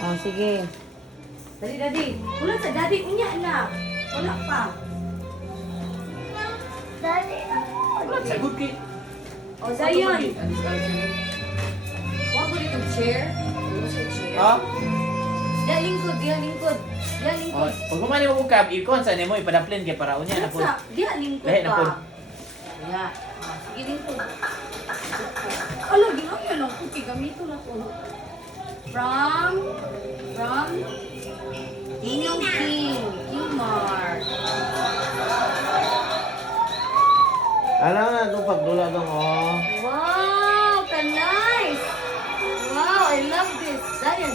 Oh, sige. Dali, dali. Ulan sa daddy. Unya na. Wala pa. Dali. Wala sa good kay. Oh, Zion. Huwag mo dito chair. Ano siya chair? Ha? Diya lingkod, diya lingkod. Diya Oh, lingkod. pag kumani mo kung kab, ikon sa nimo ipadaplen kay para unya na po. Diya lingkod Lahi na po. pa. Diya. Oh, sige lingkod. Alo, ginaya lang ko. Gamito na ko. From Inyong King. King Mark. Alam na, itong pagdula dong, oh. Wow, ka-nice! Wow, I love this. Zion.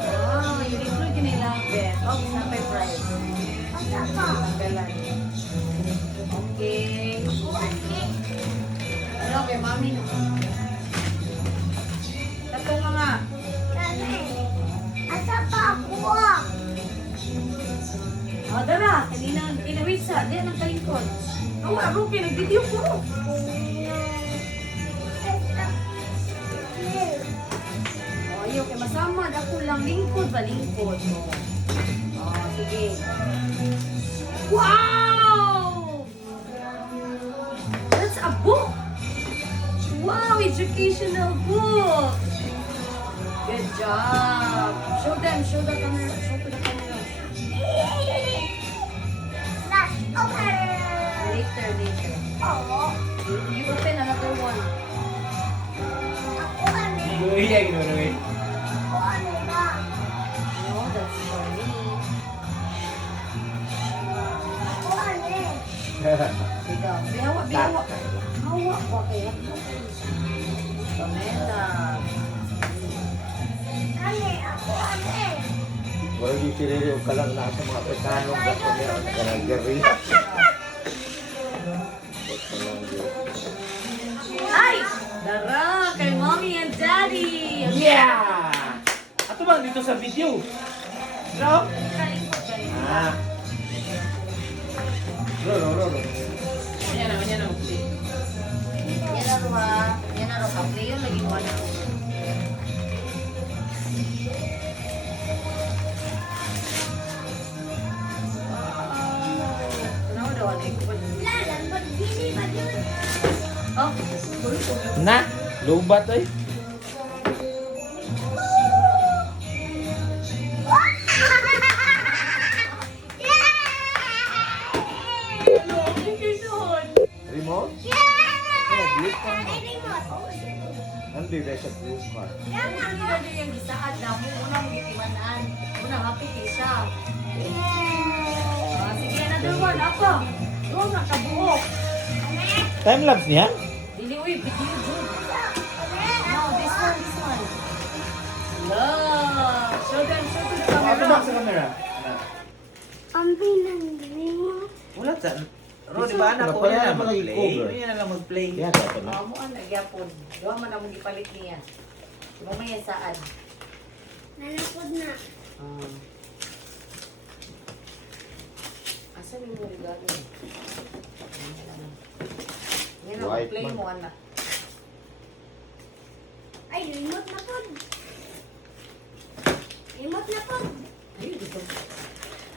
Wow, you include yun ilang bet. Oh, sinapay price. Tanggalan. Okay. Ano, kay mami na. Tatong mga. Asa pa ako? O, dara. Kanina, kinawisa. Diyan ang kalingkod. Awa, Ruki, nag-video ko. O, ayaw, kay masama. Ako lang lingkod ba? Lingkod. O, sige. Wow! That's a book! Wow, educational book! Good job! Show them, show the camera, show to the camera. Flash over. Later, later. Oo. You open another one. Ako ano? Iya gino eh. Ako ano ba? No, that's for me. Ako ano? Ikaw, bihawa, bihawa. Hawa, wakay. Pamela. Ano? Ako ano? Wala yung sinili o kalang na sa mga Afrikano. Kalang gari. Ay! Dara, kay mommy and daddy. Yeah! Ato bang dito sa video? No? Kalingkod, kalingkod. Ah. Roro. Anya na play. Yan na ro ha. Yan na ro ka. Player lagi mo na. Ano daw ano ikot? Lalan, ba't hindi ba yun? Oh, Na, lubat oy. ano application? Remote? Yeah! Oh, blue card. Ay, remote. Nandun na sa blue card. Yan Ang nga. ganda yung gisaad na mo. Unang gitiwanan. Unang happy siya. Yeah. Sige, another one. Ako. Doon na kabuhok. Time lapse niya? Dili, uy, video good. No, this one, this one. Love. Show them, show to the Ato bang camera. sa camera? Ang binanggaling mo. Wala sa Ro, di ba anak ko Wala yan na na pala mag-play? i-cover. Yan na lang mag-play. Yan, ito na. Mo ang nagyapon. Doon man ang gipalit niya. Mamaya saan? Nalapod na. Asa yung mo regalo? Yan ang White play man. mo, anak. Ay, remote na pod. Remote na pod. Ay, dito.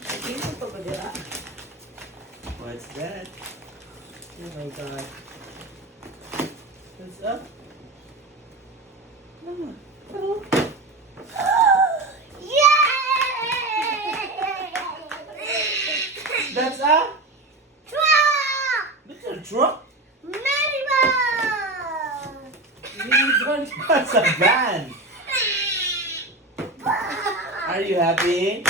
Ay, mo pa ba dira? What's that? Oh my God. What's up? Yay! That's a Truck! little truck. Merry-go! That's a van. Are you happy?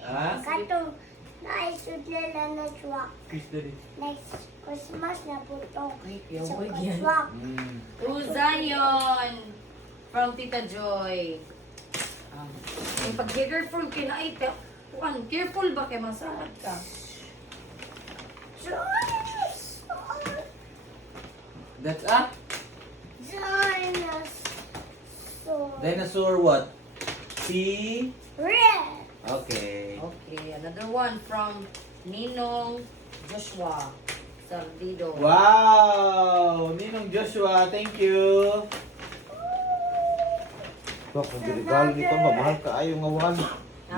Huh? Katong naisudlala na truck. Christy. Next Christmas na po ito. Ay, Sa yawag yan. truck. To Zion from Tita Joy. Yung pag-careful kayo na ay, careful ba kayo masahad ka? Joyce! That's a Dinosaur. dinosaur what? See? Red. Okay. Okay, another one from Ninong Joshua Sardido. Wow! Ninong Joshua, thank you. Ito, kung ginigalo dito, mamahal ka ayo nga wali.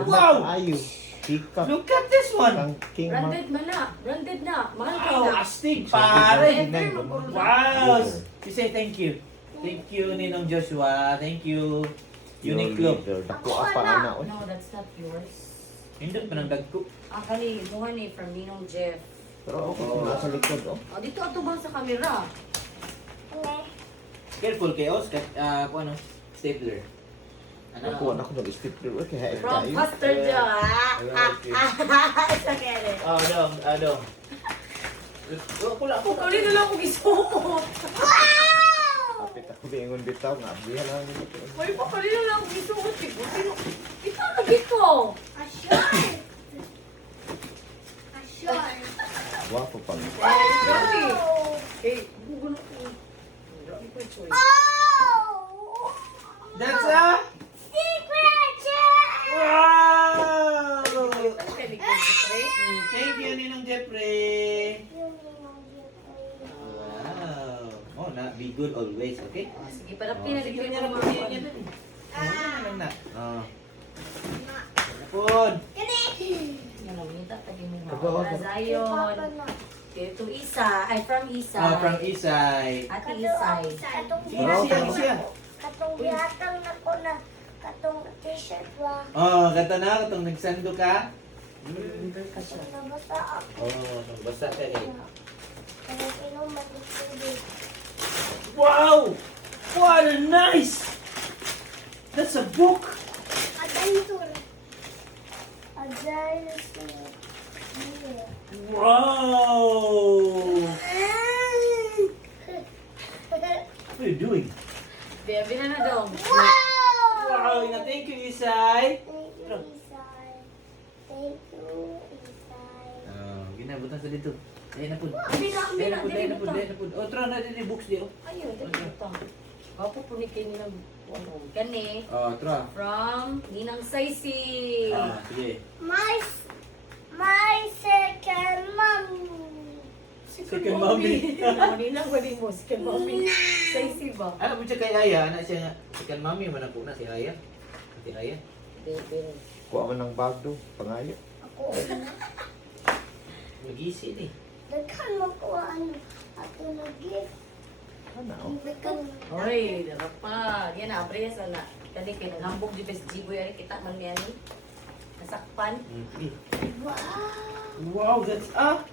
Wow! Ayo. Hikap. Look at this one! Ang king mark. Branded man na. Branded na. Mahal ka Wow, na. astig, So, pare! ginagin mo. Wow! You say thank you. Thank you, Ninong Joshua. Thank you. Uniqlo. Dako apa ana on. No, that's not yours. Hindi pa nang dagko. Ah, kani, buhan eh, from Ninong Jeff. Pero okay, nasa likod oh. Oh, dito ato bang sa camera? Careful kayo, kung ano, stapler. Nakuha na ko ng stapler. Okay, hain From tayo. Pastor Joe. Sa kere. Ano? Kula Kung uli na lang kung isuot. Kapit ako bingon bitaw nga. Ablihan lang nito. May pa kali na lang kung isuot. Ito lagi ko. Asyan! Asyan! Wapo pang. Grabe. Wow! Eh, gugulo ko. Grabe ko ito eh. Oh! That's a... Signature! Wow! Ano kay Nicole Jeffrey? Thank you, Ninong Jeffrey. Wow. Oh, be good always, okay? Ah, sige, para pinalik ko Sige, yung na mga po yan. Na. Kapon. Yan ang minta, tagi mo Aba, mga Zion. Ito Isa, ay from Isa. From Isay. Ate Isay. Katong Siya. katong gihatang na ko na katong t-shirt ba? Oh, kata na, katong nagsando ka. Ka siya. Nabasa ako. Oh, basta ka eh. Kaya inuman ng tubig. Wow! What a nice! That's a book! Adventure. Adventure. Yeah. Wow! What are you doing? Baby na daw. Wow! Wow! Thank you, Isay! Thank you, Isay. Thank you, Isay. Oh, ginabutan sa dito. Dahil na po. Abi na, Dahil na po. Oh, try na din yung books di oh. Ayun, ito ito. Kapo po ni kayo ng ano. Gani. Oh, try. From Ninang Saisi. Sige. My second mom. Second mommy. Ninang wali mo. Second mommy. Saisi ba? Ano po siya kay Aya? Anak siya nga. Second mommy, manang po na si Aya. Si Aya. Baby. Kuha man ng bag do. Pangayo. Ako. Mag-isi eh. Daghan mo ko ano. Ako nag-gift. Ana oh. Oy, darap pa. Yan na, apresa na. Kani kay nangambog di bes jiboy ari kita man niya ni. Kasakpan. Wow. Wow, that's up!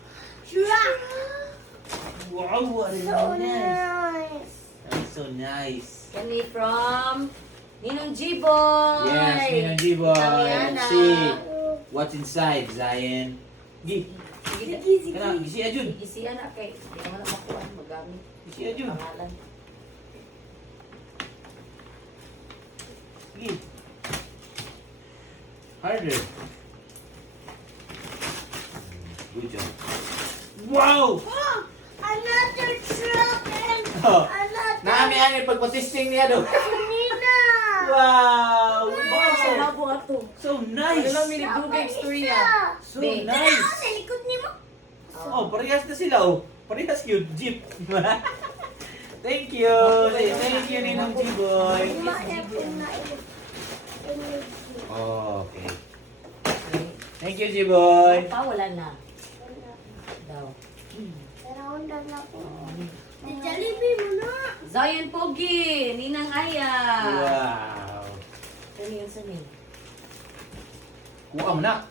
Wow, what is So nice! nice. That's so nice. Kani from Ninong Jiboy. Yes, Ninong Jiboy. Tamiana. Let's see what's inside, Zion. Gi, Sige, kana, gisi ajun. Isi anak kay di naman ako makuha magamit. Gisi ajun. Pangalan. Gi. Harder. Good job. Wow! Another truck and Oh. another Nami ani pagpatesting niya do. Nina. Wow! Wow, sa Wow! labo ato. So nice! Alam mo ni Dugay istorya. So Babe. nice! Sa likod ni mo. Oh, parehas na sila oh. Parehas cute. Jeep. Thank you. Thank you, Ninong Jiboy. Umaya po na Oh, okay. Thank you, Jiboy. Pa wala na. Daw. Round na po. Di Jollibee mo na. Zion Pogi, Ninang Aya. Wow. Ano yun sa name? Kuha mo na.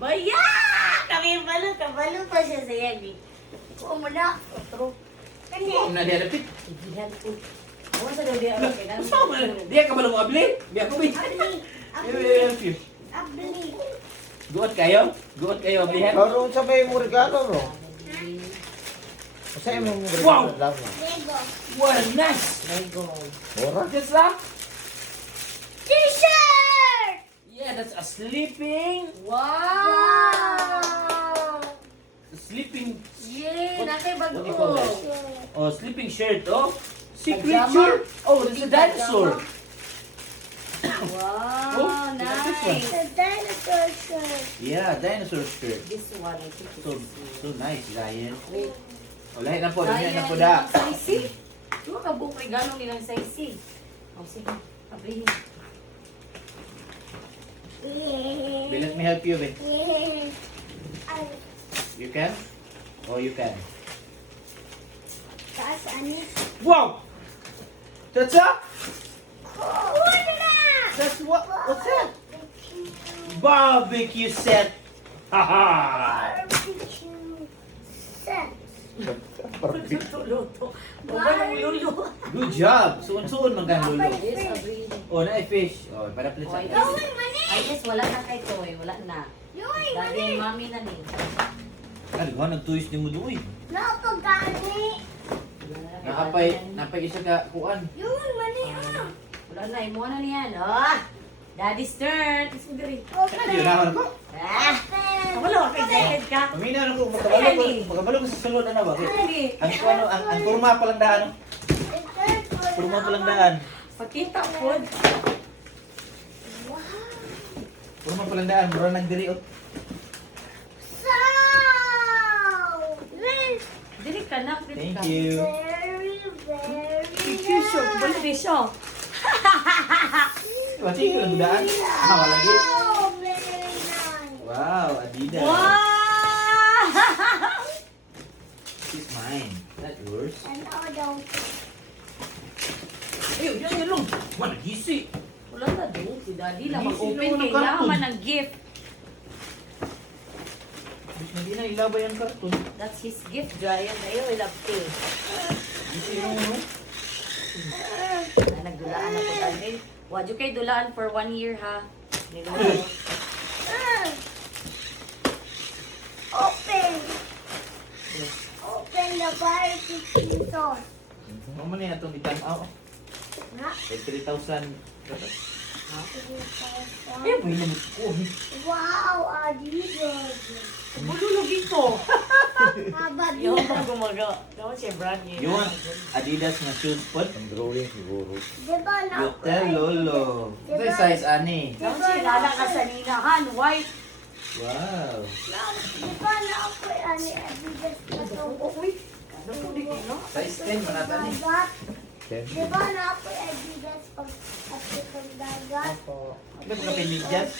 Baya! Kami kabalo pa siya sa Yagi. Kuha mo na. Otro. Kuha mo na di alapit. Ibihan ko. Ako sa daw diya. Gusto mo na. Di ka ba lang abli? Di ako ba? Abli. Abli. Guot kayo? Guot kayo ablihan? Karon sa may mo regalo ro. Sa mo mo Wow! regalo lang. Lego. What a nice! Lego. Ora. That's that? T-shirt. Yeah, that's a sleeping. Wow! Sleeping. Yay! Natay What do you bago. call that? Oh, sleeping shirt. Oh, secret Pajama. shirt. Oh, it's a dinosaur. Wow! Oh, what's this one? Nice. The dinosaur shirt. Yeah, dinosaur shirt. This one, I think So, it's so nice, Zion. Wait. Oh, lahat na po, Zion, lahat na po da. Nilang Saisi. Diba ka buong regalo nilang Saisi? Oh, sige. Abi. Be, let me help you, be. Ay, You can? Oh, you can. taas ani. Wow! That's up? Wala na! That's what? What's that? Barbecue set. Haha! Barbecue set. Luto. Baba ng lulo. Good job. Suon-suon man kang lulo. Yes, Abi. Oh, na fish. Oh, para plate Oh, I sa. guess, Gawin mani! I guess wala na kay Toy. Wala na. Yoy, Daddy mani! and mommy na ni. Ano ba nagtuis ni mo doy? Napagani! Napay isa ka kuan. Yoy, mani ah! Wala na. Imo na niyan. Oh! Daddy's turn. Tis mo diri. Ano na ko? Ah! Wala ka excited ka. Pamina na ko magkabalo ko sa sulod na ba? Dali. Ang ano, ang kurma pa lang daan. Kurma pa lang daan. Pakita food. Kurma pa lang daan, mura nagdiri oh. Dili ka na. Thank you. Very, very Tissue. Balik siya. Wati ko lang daan. Ah, lagi. Oh, very nice. Wow, Adidas. Wow! This is mine. That yours. And don't. Ayun, yan lang. Wala, gisi. Wala na din. Si Daddy lang Hindi, mag-open. sino ang Kailangan karton? man ng gift. Hindi na ilabay ang karton. That's his gift, Brian. Ayaw, I love tea. Gisi yung ano. Na nagdulaan ako dahil. Wadyo kayo dulaan for 1 year, ha? Niluto. Open. Open the barbecue sauce. Ano man yan itong itanaw? Na? 3,000. Eh, Ay, may lamot ko. Wow, Adidas. bululog ito. Habad Yung niya. mga gumaga. Naman siya, brand new. You want Adidas na shoes pod? Ang drawing siguro. Diba na You ako tell Lolo. Ito yung size ani. Naman siya, lala ka sa ninahan. White. Wow. Diba na ako ani Adidas na to? Uy, ano po dito, no? Size 10 manata ni. Dagat. Ten. Diba na ako Adidas pag at itong dagat? Ano ba kapinidyas?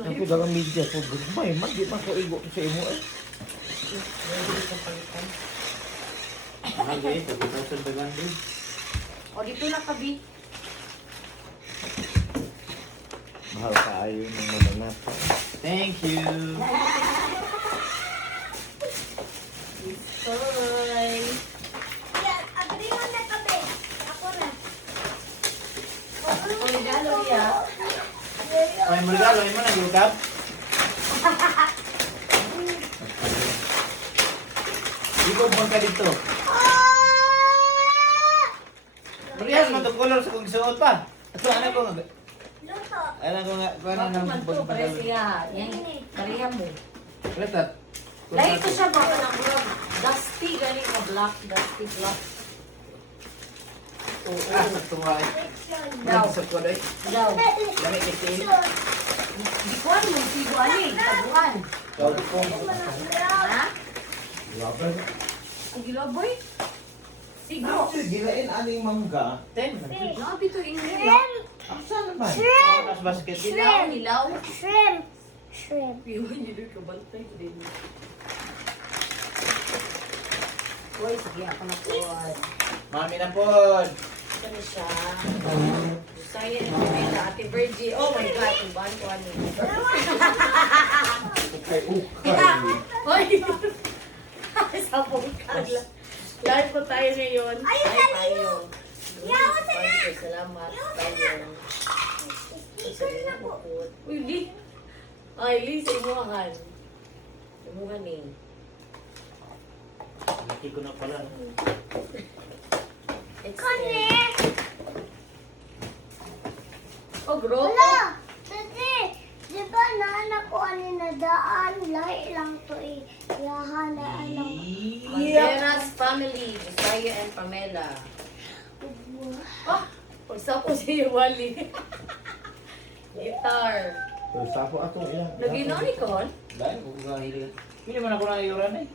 Ako dalang media po. Gumay man. Di man ko igo sa imo eh. Mahal guys, 2,500. O, dito na kabi. Mahal kaayo ng mananap. Thank you. Toy. Yan, agree mo na kami. Ako na. Ang regalo niya. Ay, mo regalo, ay mo na yukap. Ikaw mo ka dito. Marias mo itong color sa kong suot pa. Ito, ano ko nga? Luto. Ano ko nga? Paano Bakit nang man to, pare siya. Yan, pareha mo. Retat. Lahat ito siya baka ng brown. Dusty, galing na black. Dusty black. Oo. Ah, natuwa eh. Daw. Nagkisap ko doy. Daw. Lami kitin. Di ko ano, sigo ani, tabuan. Kau ko. Ha? Laban. Ang gilaboy? Sigo. Gilain aning mangga. 10. Grabe to ingay. Shrimp. Asa naman? Mas basket. Ilaw, ilaw. Shrimp. Shrimp. Iwan niyo doon kabantay ko din. Uy, sige ako na po. Mami na po. Ito na siya. Saya na Pamela, Ate Virgie. Oh my God, ang baan ko ano. Kay ukay. Hoy! Sabong kagla. Live po tayo ngayon. Ayun, Live tayo. Yawa sa na! Salamat tayo. Sticker na po. Uy, Li. Ay, Li, sa imuhan. Imuhan eh. Laki ko na pala. It's Kani. Oh, bro. Wala. Dati. Diba na anak ko ani na daan. Lahi lang to eh. Yahan na ano. Banderas family. Josiah and Pamela. Oh, pagsa po si Wally. Guitar. Pero sa ako atong ilang. Naginaw ni Kon? Dahil ko kahili. Pili man ako na iuran eh.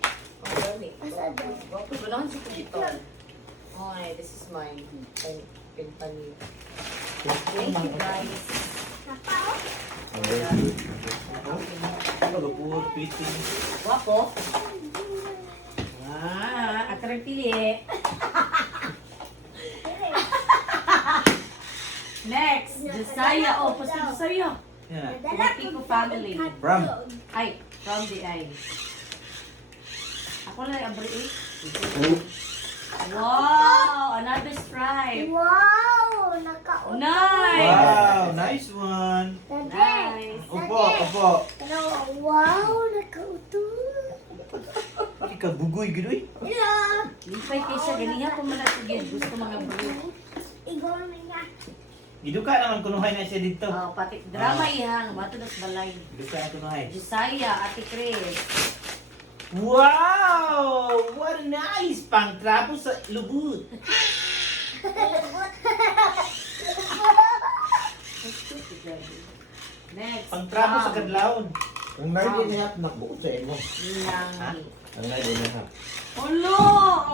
Oh, Wally. Asa daw? Bakit ba lang si Guitar? Okay, this is mine. Pintani. Thank you guys. Napao? Ano po, pitching. Wapo. Atrang pili. Next, Josiah. Oh, pasto Josiah. Yan. Tumati ko family. From. Ay, from the eye. Ako na yung abri eh. Wow! Another stripe. Wow! Nakautol. Nice! Wow, nice one. Nice. Opo, opo. Pero, wow! Nakautol. Pati ka bugoy, gidoy. Hello! Lipay kayo siya. Ganihan ko man natin yan. Gusto mga bro. Igor mo niya. Giduka naman kunuhay na siya dito. Oh, pati drama ihang. Matulas balay. Giduka na kunuhay. Josiah, Ate Chris. Wow! What a nice pangtrapo sa lubut. Next. Pangtrapo sa kadlawon. Ang naidinihap na buo sa imo. Ninang. Ang naidinihap. Ulo!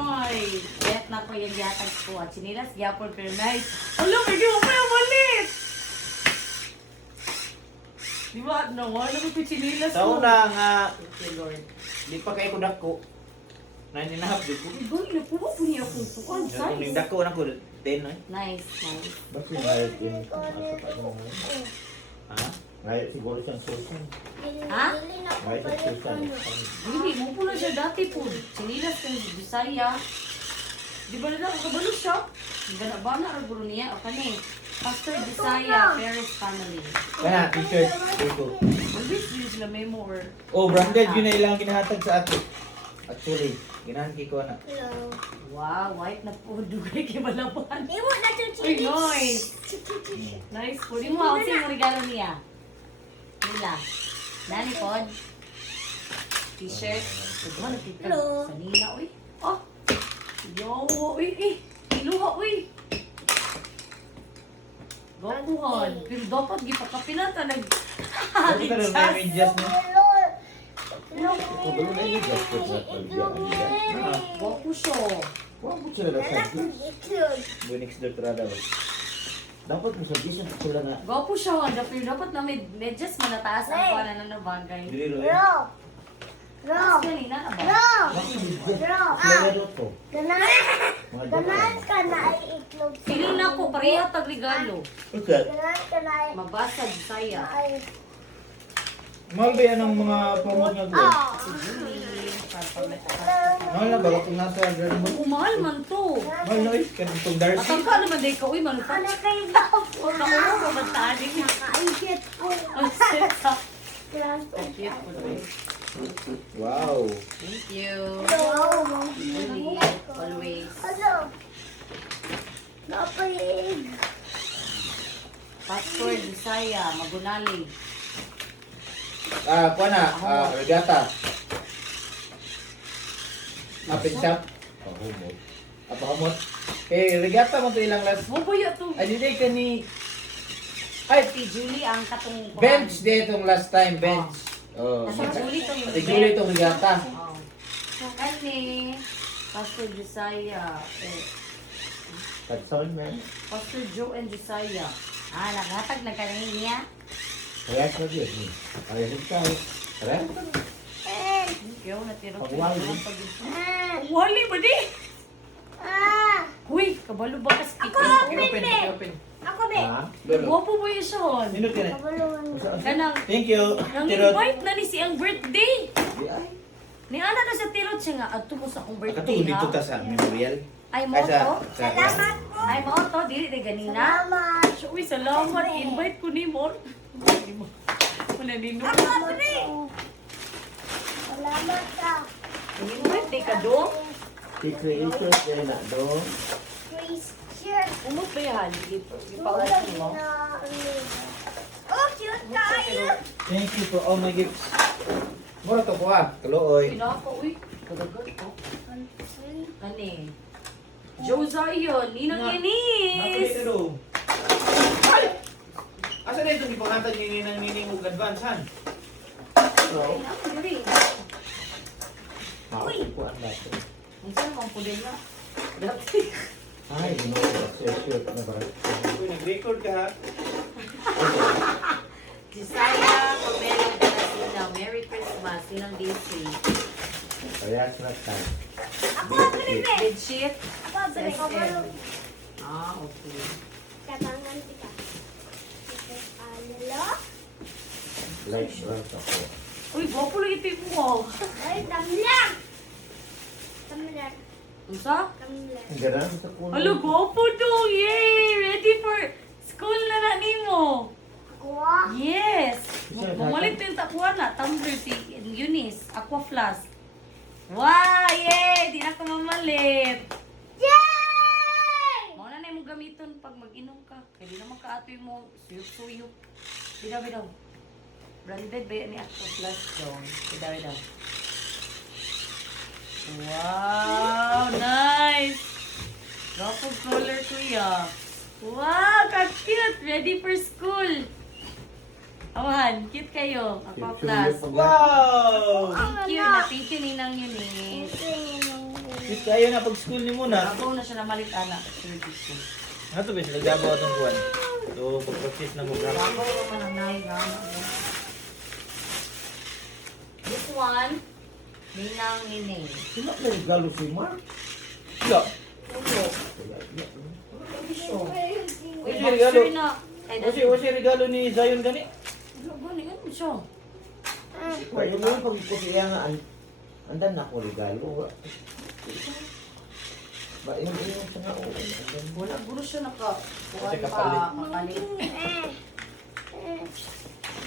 Ay! Bet na ko yung yatag ko. At sinilas, gyapon pero nice. Ulo, may giwa pa yung malit! Di ba? Nawala ko yung sinilas Sa ko. una nga, Thank you, Lord. di pa kayo kudak ko. 9.5 di ko. Uy, napuwa po niya kung tukan. Kung Size. nagdak ko na ko 10 eh. Nice, nice. Bakit naidin asa pa imo? Ha? Ngayon siguro siyang susan. Ha? Dili na ko Ngayon palit susan. Hindi, mo po na siya dati po. Sinilas kang Josiah. Di ba na kabalo siya? Bana ang guro niya. O kani. Pastor Josiah, Perez family. Kaya t-shirt dito. Always use la memo or... Oh, branded yun na ilang kinahatag sa ato. Actually, ginahan ko na. Hello. Wow, white na po. Dugay kay Malapan. Iwo na to Uy, chinis. nice! Nice po. Di mo ako sa'yo regalo niya. Nila. Nani pod? T-shirt. Ito na kita. Hello. Sa nila, uy. Oh! Yo, uy, eh. Iluha, uy. Gopuhan. Pero dapat gipakapilata nag... Ano ka rin may medyas mo? Ito ba na yung just for sa pagbiyan? Gopu siya. Huwag mo sila na sa Bunix de Trada. Dapat mo sabihin sa sila na Gopu siya. Pero dapat na medyas manataas ang para na nabagay. Dili ro. Bro. Tapos ganina na ba? Bro. bakit Bro. flyer to? Ganan. Mga Ganan dito. ka na ay itlog. Feeling na ko, pareha tag regalo. Okay. Ganan ka na ay... Mabasa, Josiah. ay... Mahal ba yan ang mga promote nga ko? Ah. Si Julie. Mahal na ba? Kung nasa girl mo. Umahal man to. Mahal na eh. Kanitong Darcy. Atangka naman day ka, uy, manupan. Ano kayo daw po? Huwag na ulo, mabantaan din. Nakaigit po. Ang seta. Grabe. Wow. Thank you. Hello. Julie, always. Hello. Napayig. Pastor Josiah, Magunali. Kuha na. Regata. Apin shop. Pahumot. Apakamot. Eh, regata mo to ilang last. Mabuya to. Ay, di ka ni... Ay, Si Julie ang katong... bench din itong last time. Bench. Oh. Si Julie to yung... Si Julie itong regata. Oh. Kani, Pastor Josiah. Katson man. Pastor Joe and Josiah. Naghatag na kanin niya. Kaya sa diyan. Kaya sa tayo. Tara. Ikaw na tiro. Pagwali. Wali ba di? Ah. Uy, kabalo ba kas Ako, ikaw? Open. Ako be. Ha? Gwapo ba yun siya? Minute ka na. Kabalungan. Kanang, Thank you. nang Tirot. invite na ni siyang birthday. Di ay. Ni ana na sa tirot siya nga, ato mo sa akong birthday Katulad dito ha. ta sa memorial. Ay mo Ay, sa... to? Salamat po. Ay mo to, dili de ganina. Salamat. Uy, salamat. Invite ko ni mo. Wala ni no. Ako be. Salamat ka. Birthday ka do? Si creators din na do. Please share. Umot ba yan? Tulad Ipaulit mo. na oh, cute tayo. Thank you for all my gifts. Mura to ko Kaluoy. Pinaka, uy. Kadagat ko. Ani? Josiah, Ninang Inis! Napalito. Ay! Asa na itong ipanghatag ni Ninang Nining og advance, han? So, Ay, ako diri. maupuan natin. Ang saan mong pudin na? Dati. Ay, no, shirt na ba? Uy, nag-record ka ha? Josiah Pomelo Galasina. Merry Christmas. Sinang DC. Parehas na tayo. Ako ang bili. Bedsheet. Ako ang bili. SM. Ah, okay. Katangan kita. Alala. Light shirt ako. Uy, gwapo lang ito mo. Ay, tamlang. Tamlang. Usa? Tamlang. Ang ganda sa kuno. Hello, gwapo dong! Yay! Ready for school na na nimo. Ako ah. Yes! Siya, Bumalik din takuan na. Tumbler si Eunice. Aqua Flask. Wow! Yay! Di na ko mamalit. Yay! Mao na na mo gamiton pag mag-inom ka. Kaya di naman kaatoy mo suyok-suyok. Bidaw. Branded ba yan ni Aqua Flask daw? Bidaw. Wow! Nice! Drop of color, kuya. Wow! Ka-cute! Ready for school! Awan, cute kayo. Aqua Flask. Wow! Thank you, Ninang Eunice. Sit kayo na pag school ni muna. Ako na siya namalit, anak. Service ko. Nga to, bis, nagdabaw itong buwan. So, pag-practice na mo. Ako naman ang nahiga. This one, Ninang Nining. Sino na regalo si Mark? Sila. Ulo. Uy, Uy, regalo. boxer na. Ay, Wasi regalo ni Zion gani? Ano gani? Ano siya? Kaya yung mga pagkukusiya nga, andan na ako regalo. Ba, inom sa nga, oo. Wala, guro siya naka. Kasi Kuwan kapalit. pa, kapalit.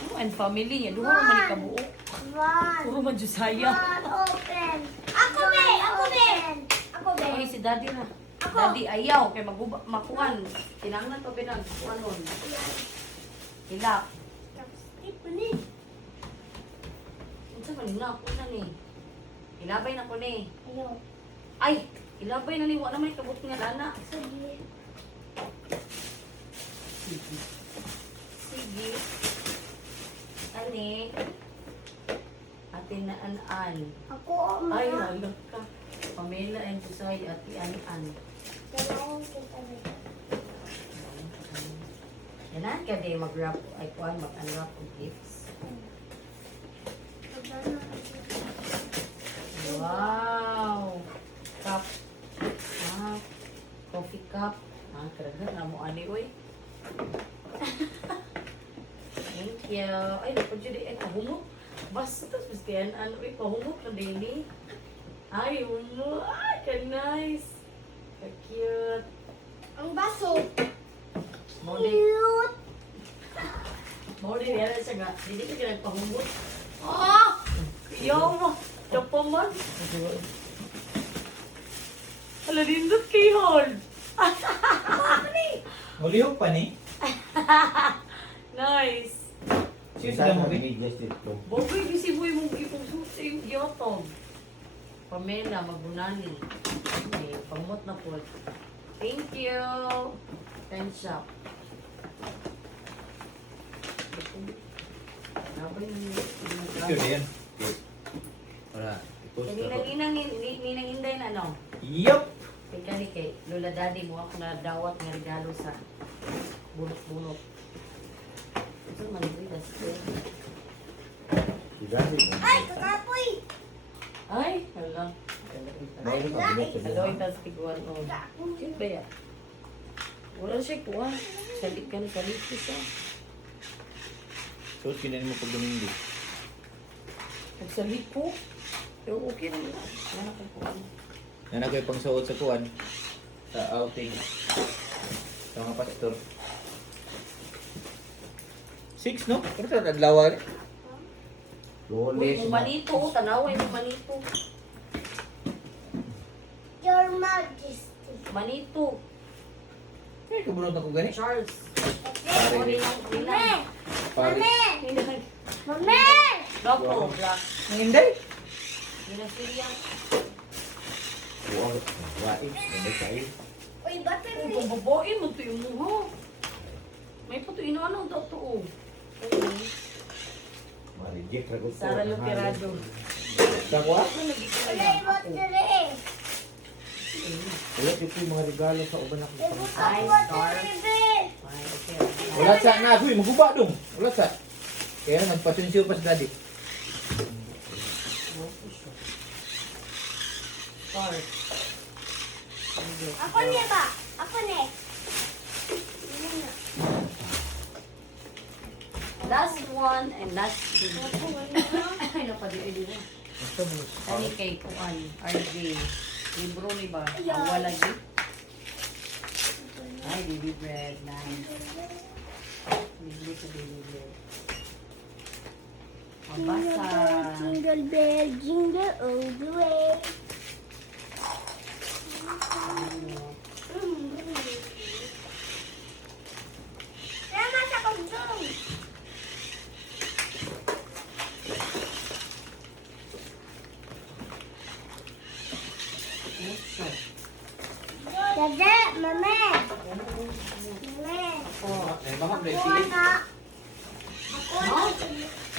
Oh, and family niya. Duha naman ni kabuo. Puro man Josiah. Open. Ako be. Ako be. Ako be. Ay, si daddy na. Daddy ayaw. Kaya makuhan. Tinangan pa binang. Kuhan nun. Hilak. Ito ni. Ano sa kanina? Ako na ni. Ilabay na ko ni. Ayaw. Ay! Ilabay na ni. Wala naman ikabot nga lana. Sige. Sige. Ani. Ate na an-an. Ako ang Ay, mga. halak ka. Pamela and Josiah at an-an. Dalawang kita rin. Yan na, kaya di mag-wrap. Ay, kuhan, mag-unwrap of gifts. Wow! Cup. Ah, coffee cup. Ah, karagan na mo ani, uy. Thank you. Ay, dapat dyan ay pahumot. Basta, tapos kaya ano, uy, pahumot na din eh. Ay, uno. Ay, ka-nice. Ka-cute. Ang baso. Mo di, Cute. mo di, yan siya nga. Hindi ka nagpahumot. Ah! Iyaw mo. Tapa man. Hala, lindot kay Hold. Mulihok pa ni? Nice. Sino Isa sila mo na ba? media strip ko. Boboy, busy boy mong ipagsuot sa iyong yotong. Pamela, magunani. Okay, pamot na po. Thank you. Pen shop. Nabay na Ikaw na yan. Wala. I-post ako. Ninang Inday na ano? Yup! Ika ni kay Lola Daddy mo ako na dawat nga regalo sa bulok-bulok. Ito man ito, that's good. Si Daddy. Ay, kakapoy. Ay, hala. Ay, Hello, itas tiguan o. Cute ba yan? Wala siya kuha. Salik ka ni Kalipis ah. Suot kinain mo pag Domingo. Nagsalik ko. Pero okay naman. Wala ka kuha. Yan ako yung pangsuot sa kuwan. Sa outing. Sa mga pastor. 6, no? Pero sa adlaw rin. Uy, Lolis. manito. Tanaway mo manito. Your Majesty. Manito. Ay, kabunod ako gani. Charles. Pare. O, ninang. Mame. Pare. Mame. Ninang. Mame. Lopo. Black. Ang inday. Ninang Siriang. Buwag. Wain. Ano sa'yo? Uy, battery. Kung babain mo ito yung muha. May pato inaano daw ito oh. Okay. Marijik ragot ko. Sara Luperado. Sa kuwa? Ano nagiging Wala yung battery. Wala dito yung mga regalo sa uban ako. Ibutan Ay, ko star. TV. Ay, okay. Wala sa na, uy, maguba dong. Wala sa. Kaya nagpasensyo pa si daddy. Star. Ako niya ba? Ako next. Last one and last two. Ay, napadi-edi na. Ani kay Kuan, RJ. Libro ni ba? Ang wala yun. Ay, baby bread. Nice. Libro sa baby bread. Ang basa. Jingle bell, jingle all the way. Tama sa kondong. Puso. Dada, mame. Mame. Eh, baka Ako blessing. na. Ako na.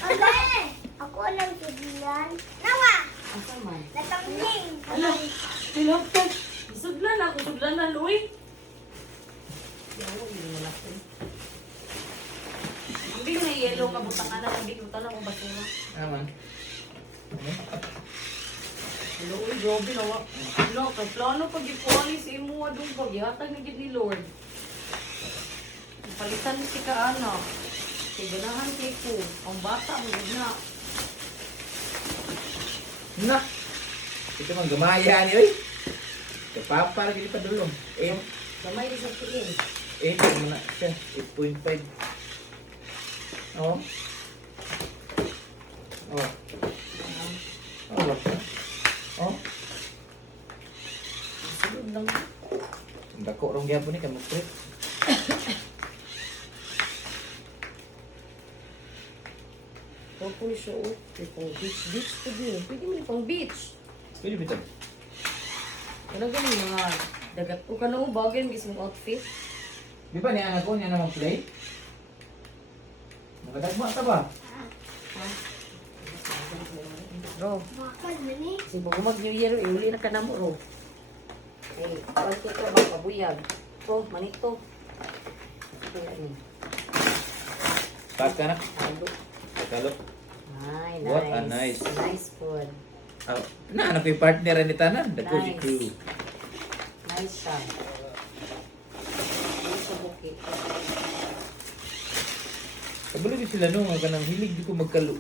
Mame. Ako lang sibilan. Nawa. Asa man? Natangling. Ala, tilaptop. Isuglan ako. Suglan na, Louie. Yawa, hindi mo natin. Hindi na yellow ka butang ka na. Hindi ko tanong kung basura. Aman. Hello, uy, grabe na wa. Ano, kay plano pag ipuani sa imo adong paghatag na gid ni Lord. Palitan si ka ano. Kay ganahan kay ko. Ang bata mo gid na. Na. Ito man gamaya ni oy. Kapapa lagi pa dulong. Gamay di sa tiin. Mo na siya. 8.5. Oh. Oh. Oh, wala pa. Oh. Sulod lang. Ang dako rong gyapon ni kamo trip. Huwag po siya o. Pang beach. Beach to din. Pwede mo pang beach. Pwede bitaw. Ano ganun mga dagat. O ka na mo bagay ang gising outfit. Di ba ni anak ko niya naman play? Nakadagma ta ba? Ro. Bakal na ni. Kasi bago mag-New Year, uli na ka na mo, Ro. Eh, konti ka ba, pabuyag. Ito, manito. Kaya ni. Pag ka na. Alo. Kalo. Ay, nice. What a nice. Nice food. Oh, na ano ko yung partner ni tanan, dako si Nice. crew. Nice siya. Nice sa bukit. Kabalo gid sila no nga kanang hilig di ko magkalo.